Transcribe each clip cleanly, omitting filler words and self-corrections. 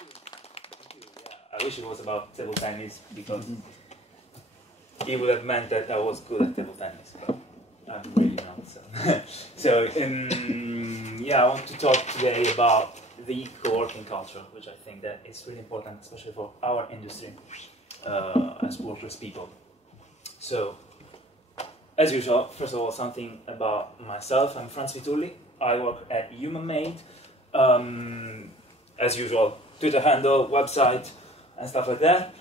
Yeah. I wish it was about table tennis because it would have meant that I was good at table tennis, but I'm really not. So, yeah, I want to talk today about the co-working culture, which I think that is really important, especially for our industry as WordPress people. So, as usual, first of all, something about myself. I'm Franz Vitulli. I work at HumanMade. As usual, Twitter handle, website, and stuff like that.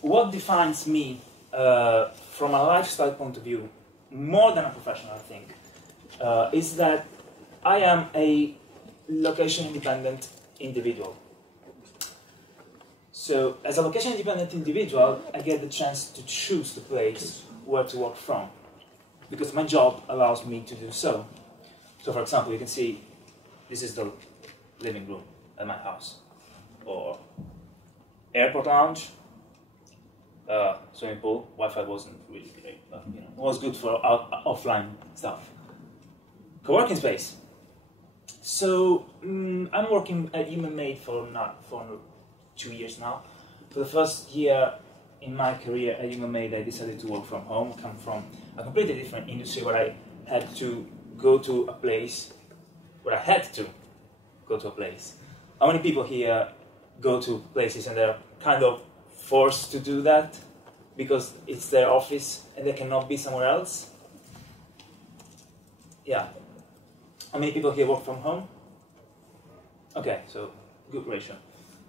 What defines me from a lifestyle point of view, more than a professional, I think, is that I am a location-independent individual. So, as a location-independent individual, I get the chance to choose the place where to work from, because my job allows me to do so. So, for example, you can see this is the living room at my house, or airport lounge, swimming pool. Wi-Fi wasn't really great, but it was good for offline stuff. Co-working space. So I'm working at HumanMade for 2 years now. For the first year in my career at HumanMade, I decided to work from home. I come from a completely different industry where I had to go to a place. How many people here go to places and they're kind of forced to do that because it's their office and they cannot be somewhere else? Yeah. How many people here work from home? Okay, so good ratio.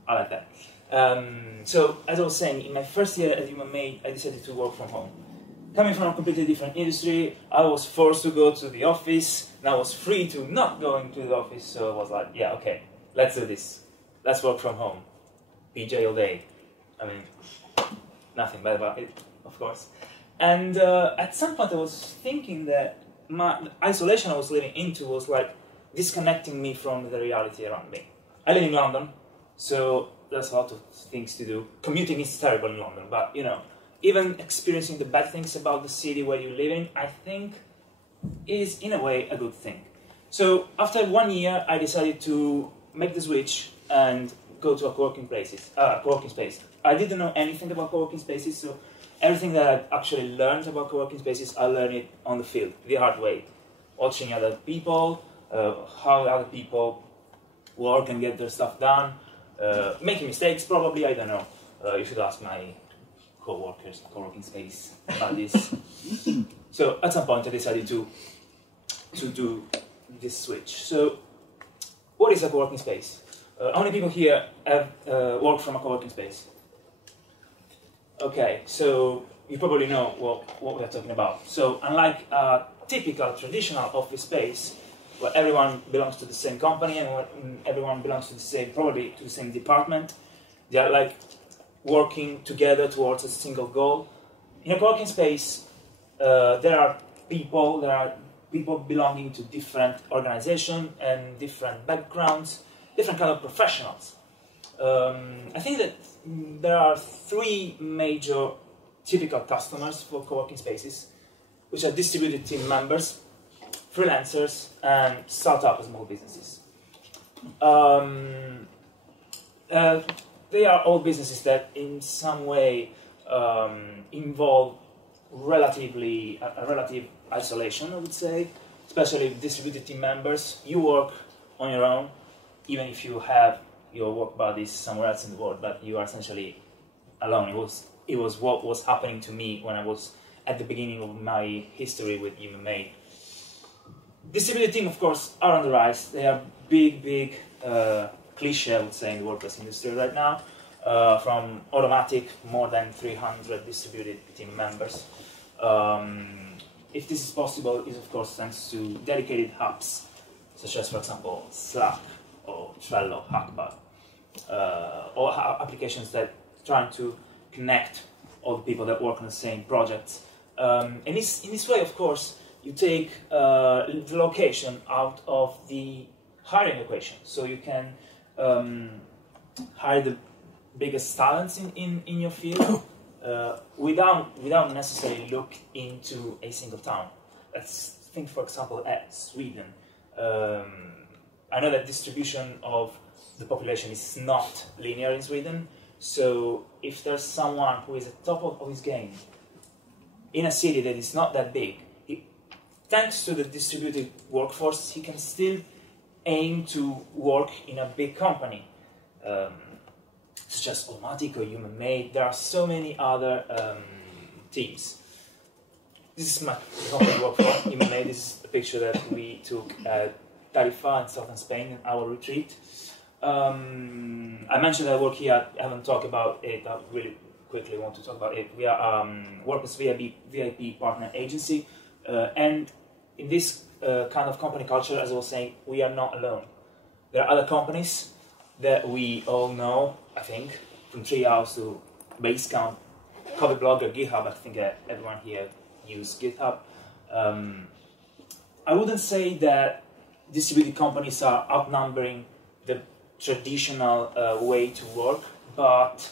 I like that. So, as I was saying, in my first year at HumanMade, I decided to work from home. Coming from a completely different industry, I was forced to go to the office, and I was free to not go into the office, so I was like, yeah, okay, let's do this. Let's work from home. PJ all day. I mean, nothing bad about it, of course. And at some point I was thinking that the isolation I was living into was like disconnecting me from the reality around me. I live in London, so there's a lot of things to do. Commuting is terrible in London, but even experiencing the bad things about the city where you live in, I think is in a way a good thing. So after 1 year, I decided to make the switch and go to a co-working space. I didn't know anything about co-working spaces, so everything that I actually learned about co-working spaces, I learned it on the field, the hard way. Watching other people, how other people work and get their stuff done, making mistakes probably, I don't know. You should ask my co-workers, co-working space about this. So at some point I decided to do this switch. So what is a co-working space? How many people here have worked from a co-working space? Okay, so you probably know what we're talking about. So unlike a typical traditional office space where everyone belongs to the same company and where everyone belongs to probably to the same department, they are like working together towards a single goal. In a co-working space, there are people belonging to different organizations and different backgrounds, different kind of professionals. I think that there are 3 major typical customers for co-working spaces, which are distributed team members, freelancers, and startup small businesses. They are all businesses that in some way involve a relative isolation, I would say, especially distributed team members. You work on your own, even if you have your work buddies somewhere else in the world, but you are essentially alone. It was what was happening to me when I was at the beginning of my history with HumanMade. Distributed team, of course, are on the rise. They are big cliche, I would say, in the WordPress industry right now. From automatic, more than 300 distributed team members. If this is possible, is of course thanks to dedicated hubs, such as, for example, Slack or Trello, Hackbot, or applications that trying to connect all the people that work on the same projects. And in this way, of course, you take the location out of the hiring equation, so you can hire the biggest talents in your field without necessarily look into a single town. Let's think, for example, at Sweden. I know that distribution of the population is not linear in Sweden. So if there's someone who is at the top of his game in a city that is not that big, thanks to the distributed workforce, he can still aim to work in a big company, such as Automatic or Human Made. There are so many other teams. This is the company I work for, Human Made. This is a picture that we took at Tarifa in southern Spain in our retreat. I mentioned that I work here. I haven't talked about it. I really quickly want to talk about it. We are WordPress VIP partner agency, and in this kind of company culture, as I was saying, we are not alone. There are other companies that we all know, I think, from Treehouse to Basecamp, Copyblogger, GitHub. I think everyone here uses GitHub. I wouldn't say that distributed companies are outnumbering the traditional way to work, but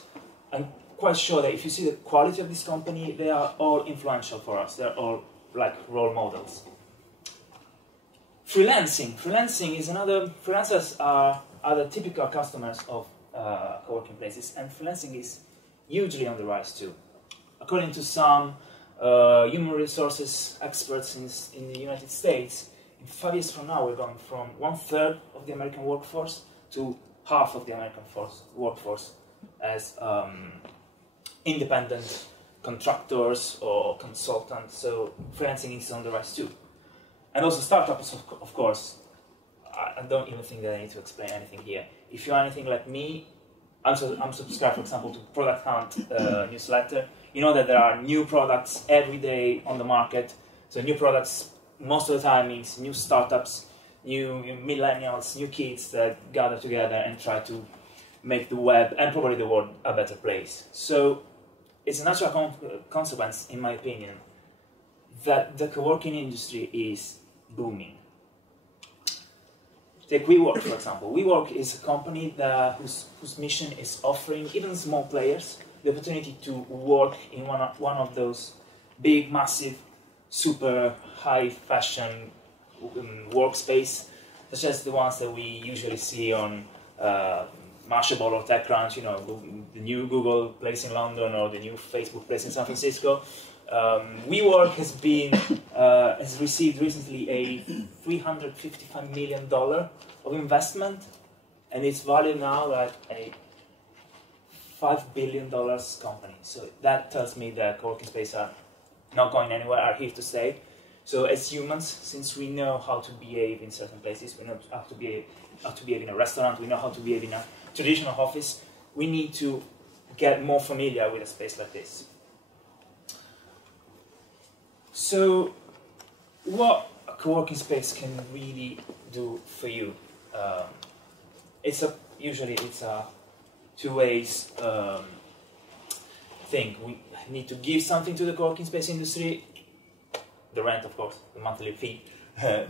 I'm quite sure that if you see the quality of this company, they are all influential for us. They're all like role models. Freelancing is another. Freelancers are the typical customers of co-working places, and freelancing is hugely on the rise too. According to some human resources experts in the United States, in 5 years from now, we're going from 1/3 of the American workforce to half of the American workforce as independent contractors or consultants. So freelancing is on the rise too. And also startups, of course. I don't even think that I need to explain anything here. If you're anything like me, I'm subscribed, for example, to Product Hunt newsletter. You know that there are new products every day on the market. So new products most of the time means new startups, new millennials, new kids that gather together and try to make the web and probably the world a better place. So it's a natural consequence, in my opinion, that the co-working industry is booming. Take WeWork, for example. WeWork is a company whose mission is offering even small players the opportunity to work in one of those big, massive, super high fashion workspace, such as the ones that we usually see on Mashable or TechCrunch, you know, the new Google place in London or the new Facebook place in San Francisco. WeWork has received recently a $355 million of investment, and it's valued now at a $5 billion company. So that tells me that co-working spaces are not going anywhere, are here to stay. So as humans, since we know how to behave in certain places, we know how to behave in a restaurant, we know how to behave in a traditional office, we need to get more familiar with a space like this. So what a co-working space can really do for you? Usually it's a two-way thing. We need to give something to the co-working space industry, the rent, of course, the monthly fee,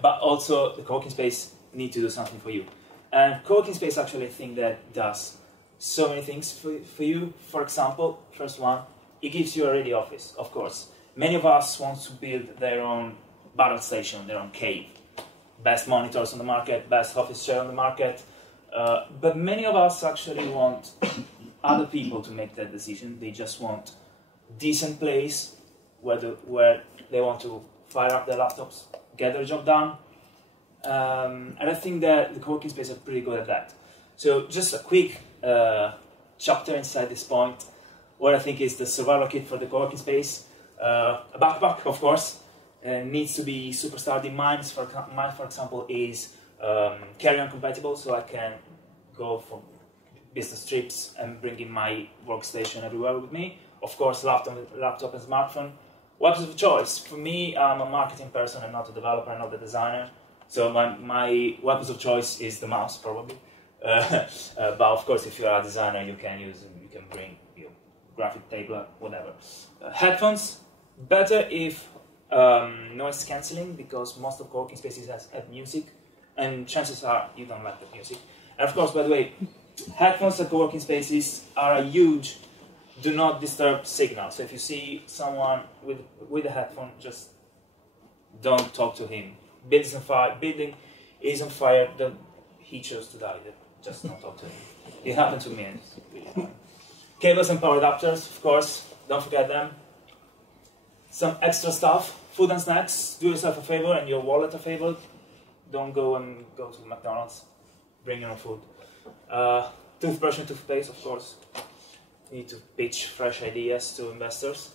but also the co-working space need to do something for you. And co-working space actually a thing that does so many things for you. For example, first one, it gives you a ready office, of course. Many of us want to build their own battle station, their own cave. Best monitors on the market, best office chair on the market. But many of us actually want other people to make that decision. They just want a decent place where they want to fire up their laptops, get their job done. And I think that the co-working spaces are pretty good at that. So just a quick chapter inside this point, what I think is the survival kit for the co-working space. A backpack, of course, needs to be super sturdy. Mine, for example, is carry-on compatible, so I can go for business trips and bring in my workstation everywhere with me. Of course, laptop and smartphone. Weapons of choice. For me, I'm a marketing person and not a developer, and not a designer. So my weapons of choice is the mouse, probably. But of course, if you are a designer, you can bring your graphic table, whatever. Headphones. Better if noise cancelling, because most of co-working spaces have music, and chances are you don't like the music. And of course, by the way, headphones at co-working spaces are a huge do not disturb signal. So if you see someone with a headphone, just don't talk to him. Building is on fire. He chose to die. just don't talk to him. It happened to me, and it's really annoying. Cables and power adapters, of course, don't forget them. Some extra stuff, food and snacks. Do yourself a favor and your wallet a favor. Don't go to McDonald's. Bring your own food. Toothbrush and toothpaste, of course. You need to pitch fresh ideas to investors.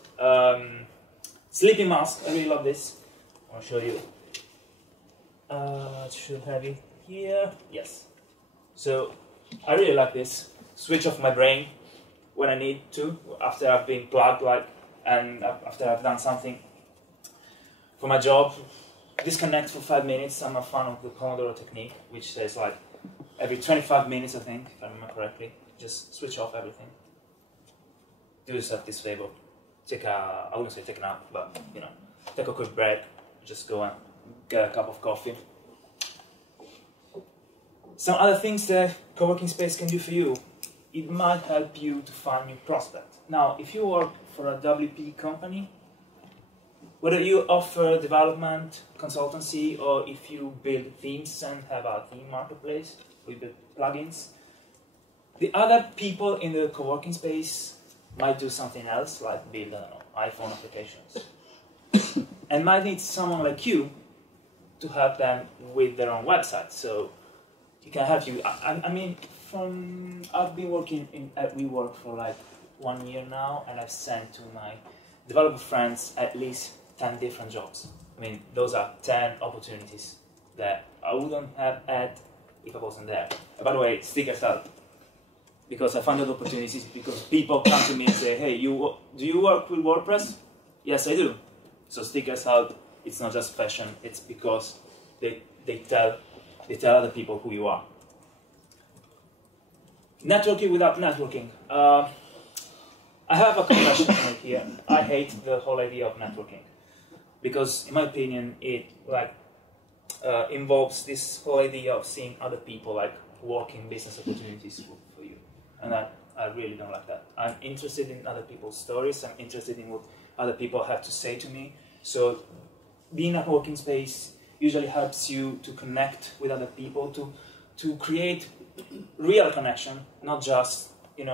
Sleeping mask, I really love this. I'll show you. It should have it here. Yes. So I really like this. Switch off my brain when I need to, after I've been plugged, and after I've done something for my job. Disconnect for 5 minutes. I'm a fan of the Pomodoro technique, which says like every 25 minutes, I think, if I remember correctly, just switch off everything. Do yourself this favor. I wouldn't say take a nap, but take a quick break. Just go and get a cup of coffee. Some other things that co-working space can do for you. It might help you to find new prospects. Now, if you work for a WP company, whether you offer development, consultancy, or if you build themes and have a theme marketplace, we build plugins, the other people in the co-working space might do something else, like build, I don't know, iPhone applications. And might need someone like you to help them with their own website. So it can help you. I mean, I've been working at WeWork for like 1 year now, and I've sent to my developer friends at least 10 different jobs. I mean, those are 10 opportunities that I wouldn't have had if I wasn't there. And by the way, stickers help. Because I found those opportunities because people come to me and say, hey, do you work with WordPress? Yes, I do. So stickers help. It's not just fashion, it's because they tell other people who you are. Networking without networking. I have a confession to make here. I hate the whole idea of networking. Because in my opinion, it involves this whole idea of seeing other people like working business opportunities for you. And I really don't like that. I'm interested in other people's stories. I'm interested in what other people have to say to me. So being a working space usually helps you to connect with other people, to create real connection, not just in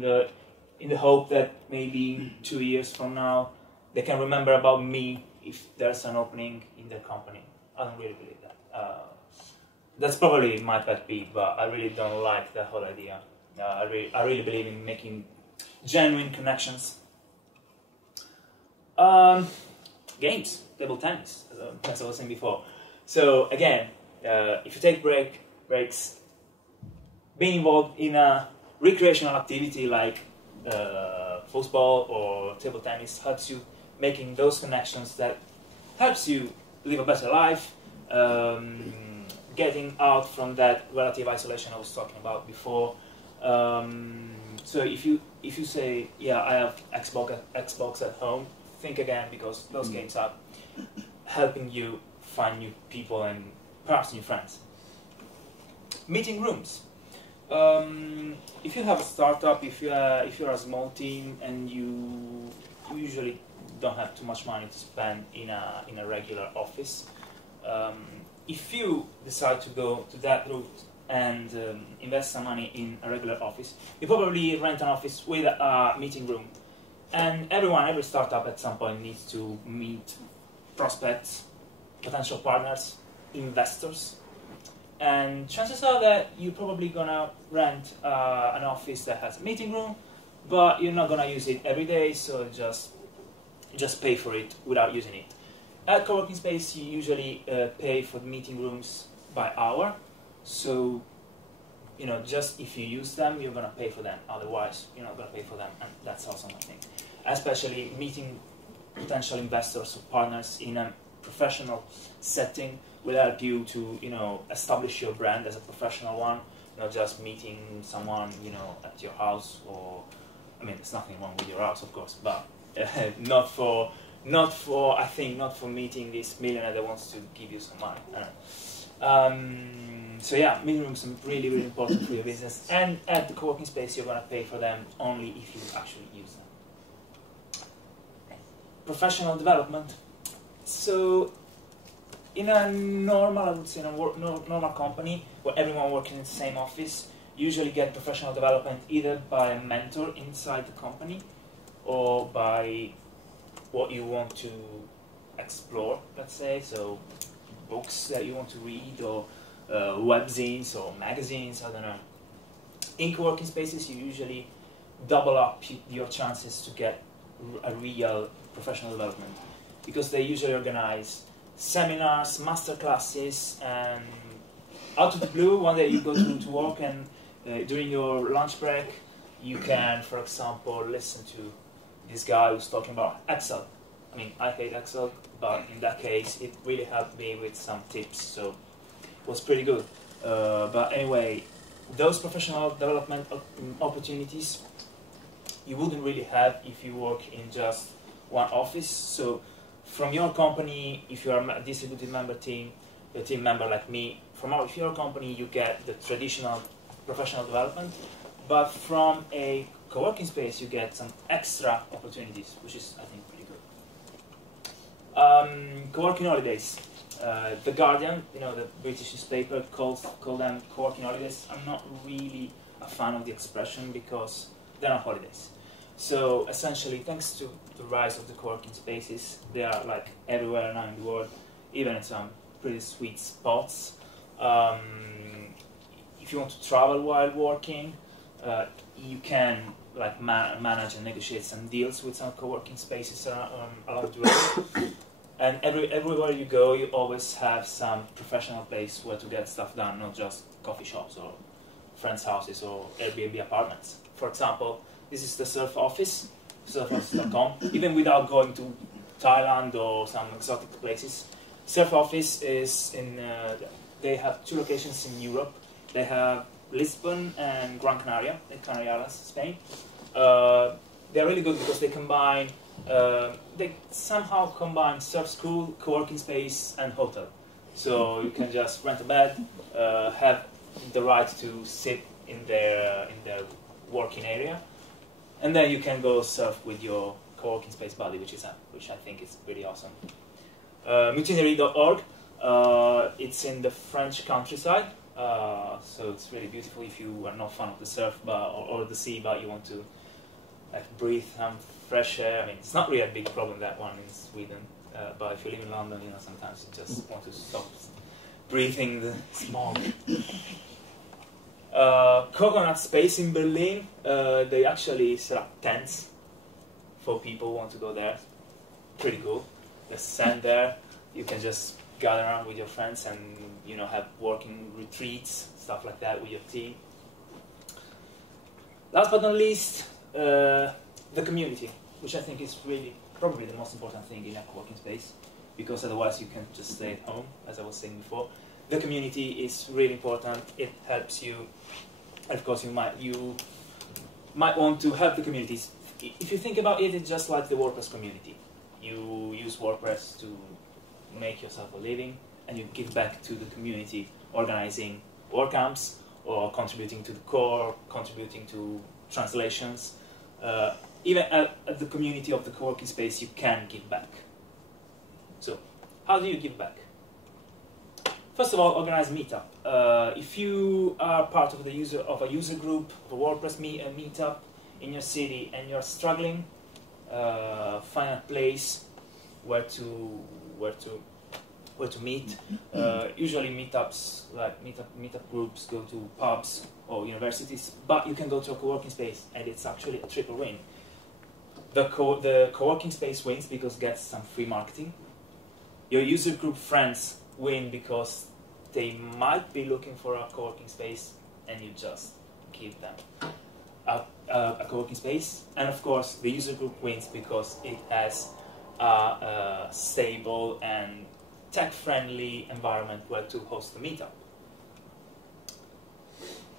the hope that maybe 2 years from now they can remember about me if there's an opening in their company. I don't really believe that. That's probably my pet peeve, but I really don't like that whole idea. I really believe in making genuine connections. Games, table tennis, as I was saying before. So again, if you take breaks, being involved in a recreational activity like football or table tennis helps you making those connections that helps you live a better life, getting out from that relative isolation I was talking about before. So if you say, yeah, I have Xbox at home, think again, because those games are helping you find new people and perhaps new friends. Meeting rooms. If you have a startup, if you're a small team and you usually don't have too much money to spend in a regular office, if you decide to go to that route and invest some money in a regular office, you probably rent an office with a meeting room. And every startup at some point needs to meet prospects, potential partners, investors. And chances are that you're probably gonna rent an office that has a meeting room, but you're not gonna use it every day, so just pay for it without using it. At co-working space, you usually pay for the meeting rooms by hour. So, just if you use them, you're gonna pay for them. Otherwise, you're not gonna pay for them, and that's awesome, I think. Especially meeting potential investors or partners in a professional setting will help you to, establish your brand as a professional one, not just meeting someone, at your house, or, I mean, there's nothing wrong with your house, of course, but not for meeting this millionaire that wants to give you some money. So yeah, meeting rooms are really, really important for your business, and at the co-working space, you're gonna pay for them only if you actually use them. Professional development. So in a normal, I would say, in a normal company where everyone working in the same office, you usually get professional development either by a mentor inside the company or by what you want to explore, let's say, so books that you want to read or webzines or magazines, I don't know. In co-working spaces, you usually double up your chances to get a real professional development because they usually organize seminars, master classes, and out of the blue, one day you go to work and during your lunch break, you can, for example, listen to this guy who's talking about Excel. I mean, I hate Excel, but in that case, it really helped me with some tips, so it was pretty good. But anyway, those professional development opportunities you wouldn't really have if you work in just one office. So from your company, if you are a distributed member team, a team member like me, from your company you get the traditional professional development, but from a co-working space you get some extra opportunities, which is, I think, pretty good. Co-working holidays. The Guardian, you know, the British newspaper, call them co-working holidays. I'm not really a fan of the expression because they're not holidays. So essentially, thanks to the rise of the co-working spaces, they are like everywhere now in the world, even in some pretty sweet spots. If you want to travel while working, you can like manage and negotiate some deals with some co-working spaces along the road. And everywhere you go, you always have some professional place where to get stuff done, not just coffee shops or friends' houses or Airbnb apartments. For example, this is the Surf Office, surfoffice.com. Even without going to Thailand or some exotic places, Surf Office is in. They have 2 locations in Europe. They have Lisbon and Gran Canaria, in Canary Islands, Spain. They're really good because they combine. They somehow combine surf school, co-working space, and hotel. So you can just rent a bed, have the right to sit in their working area, and then you can go surf with your co-working space buddy, which I think is pretty awesome. Mutinerie.org. It's in the French countryside, so it's really beautiful if you are not fan of the surf or the sea, but you want to like breathe some fresh air. I mean, it's not really a big problem, that one in Sweden, but if you live in London, you know, sometimes you just want to stop breathing the smog. Coconut Space in Berlin, they actually set up tents for people who want to go there. Pretty cool. There's sand there. You can just gather around with your friends and, you know, have working retreats, stuff like that with your team. Last but not least, the community, which I think is really probably the most important thing in a co-working space, because otherwise you can just stay at home, as I was saying before. The community is really important. It helps you. Of course, you might want to help the communities. If you think about it, it's just like the WordPress community. You use WordPress to make yourself a living, and you give back to the community, organizing WordCamps or contributing to the core, contributing to translations. Even at the community of the co-working space, you can give back. So, how do you give back? First of all, organize meetup. If you are part of a user group, of a WordPress meetup in your city, and you're struggling, find a place where to meet. Usually meetups, like meetup groups, go to pubs or universities, but you can go to a co-working space, and it's actually a triple win. The co-working space wins because it gets some free marketing. Your user group friends win because they might be looking for a co-working space, and you just give them a co-working space. And of course, the user group wins because it has a stable and tech-friendly environment where to host a meetup.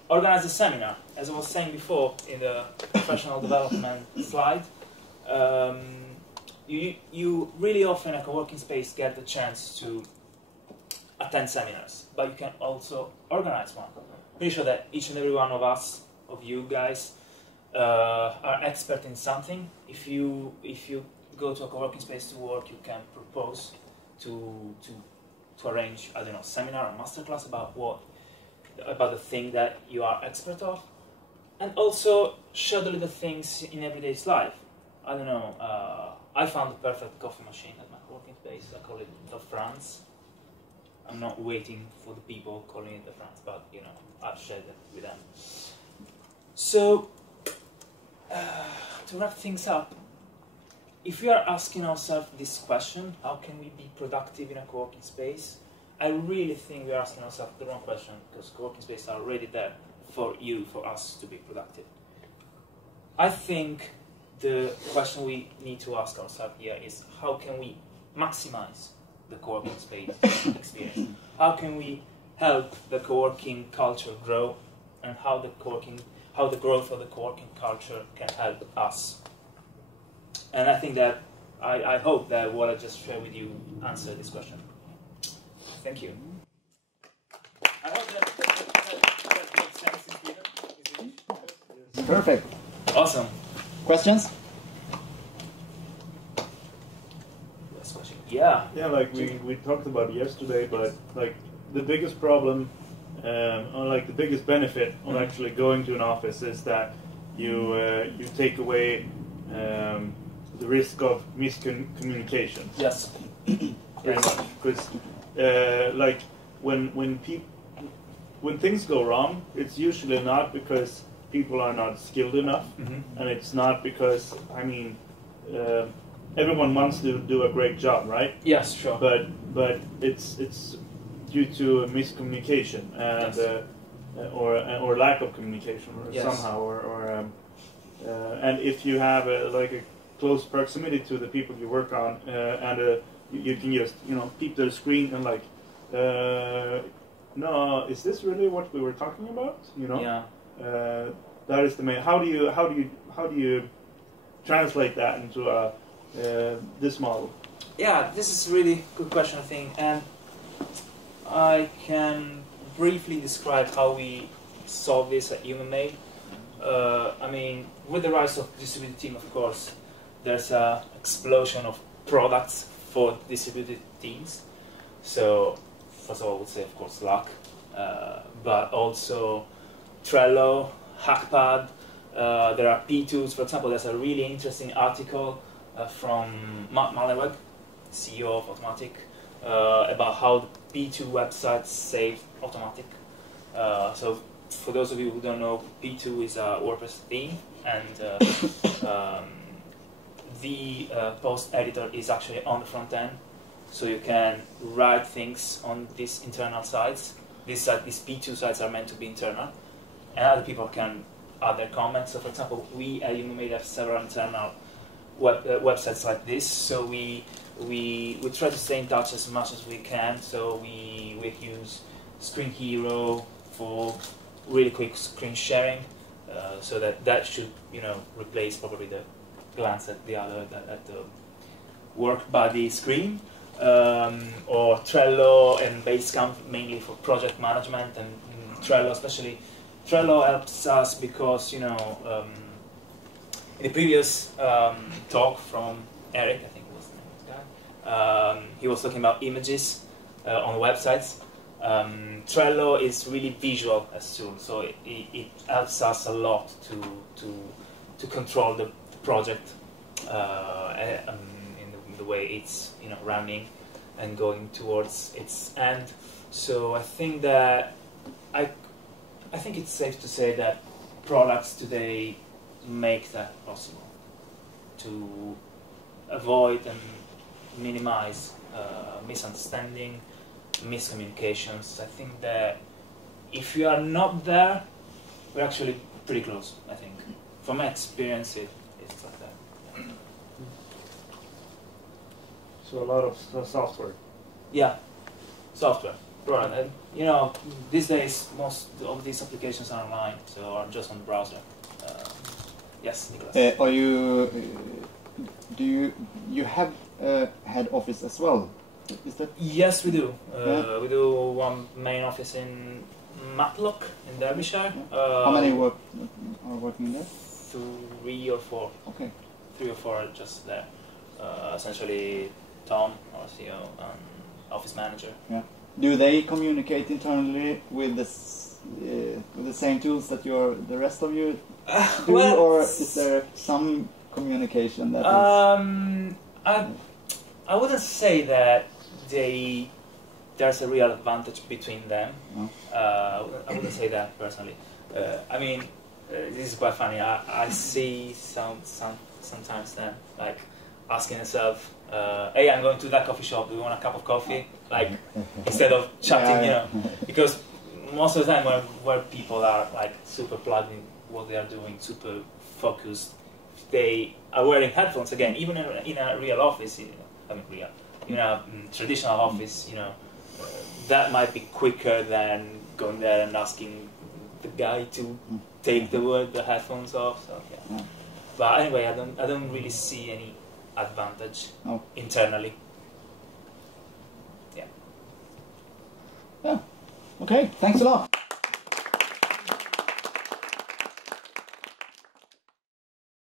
Organize a seminar. As I was saying before in the professional development slide, you really often at a co-working space get the chance to attend seminars, but you can also organize one. Pretty sure that each and every one of us, of you guys, are expert in something. If you go to a co-working space to work, you can propose to to arrange, I don't know, seminar or masterclass about the thing that you are expert of, and also schedule the things in everyday's life. I don't know, I found the perfect coffee machine at my working space. I call it the Franz. I'm not waiting for the people calling it the Franz, but you know, I've shared it with them. So, to wrap things up, if we are asking ourselves this question, how can we be productive in a co-working space? I really think we are asking ourselves the wrong question, because co-working spaces are already there for you, for us to be productive. I think the question we need to ask ourselves here is, how can we maximize the co-working space experience? How can we help the co-working culture grow, and how the growth of the co-working culture can help us? And I think that, I hope that what I just shared with you answered this question. Thank you. I hope that makes sense in Sweden. Perfect. Awesome. Questions? Last question. Yeah. Yeah, like we talked about yesterday, but like the biggest problem, or like the biggest benefit of actually going to an office is that you take away the risk of miscommunication. Yes. Very much, because like when things go wrong, it's usually not because people are not skilled enough, and it's not because, I mean, everyone wants to do a great job, right? Yes, sure. But it's due to miscommunication and or lack of communication, or somehow, or and if you have like a close proximity to the people you work on, and you can just peep the screen and like, no, is this really what we were talking about? Yeah. That is the main. How do you translate that into this model? Yeah, this is a really good question, I think, and I can briefly describe how we solve this at UMA. I mean, with the rise of distributed team, of course, there's an explosion of products for distributed teams. So, first of all, I would say, of course, Slack, but also Trello, Hackpad. There are P2s, for example. There's a really interesting article from Matt Mullenweg, CEO of Automatic, about how the P2 websites save Automatic. So, for those of you who don't know, P2 is a WordPress theme, and the post editor is actually on the front end, so you can write things on these internal sites. These P2 sites are meant to be internal, and other people can add their comments. So, for example, we at UMA have several internal websites like this. So we try to stay in touch as much as we can. So we use Screen Hero for really quick screen sharing, so that should replace probably the glance at the work buddy screen, or Trello and Basecamp mainly for project management, and Trello especially. Trello helps us because in the previous talk from Eric, I think it was the name of the guy, he was talking about images on websites. Trello is really visual as a tool, so it helps us a lot to control the project in the way it's running and going towards its end. So I think that I think it's safe to say that products today make that possible, to avoid and minimize misunderstanding, miscommunications. I think that if we are not there, we're actually pretty close, I think. From my experience, it's like that. Yeah. So a lot of software. Yeah, software. Right. And, these days most of these applications are online, so are just on the browser. Yes, Nicholas. Are you? Do you have head office as well? Is that? Yes, we do. Yeah. We do one main office in Matlock in Derbyshire. Yeah. How many are working there? 3 or 4. Okay. 3 or 4 are just there. Essentially, Tom, our CEO, and office manager. Yeah. Do they communicate internally with the same tools that the rest of you do, well, or is there some communication that I wouldn't say that there's a real advantage between them. No. I wouldn't say that personally. I mean, this is quite funny. I see sometimes them like asking themselves, "Hey, I'm going to that coffee shop. Do you want a cup of coffee?" Like instead of chatting, you know, because most of the time where people are like super plugged in what they are doing, super focused, they are wearing headphones again, even in a real office. In a traditional office, you know, that might be quicker than going there and asking the guy to take the headphones off. So yeah. But anyway, I don't really see any advantage internally. Yeah. Yeah. Okay. Thanks a lot.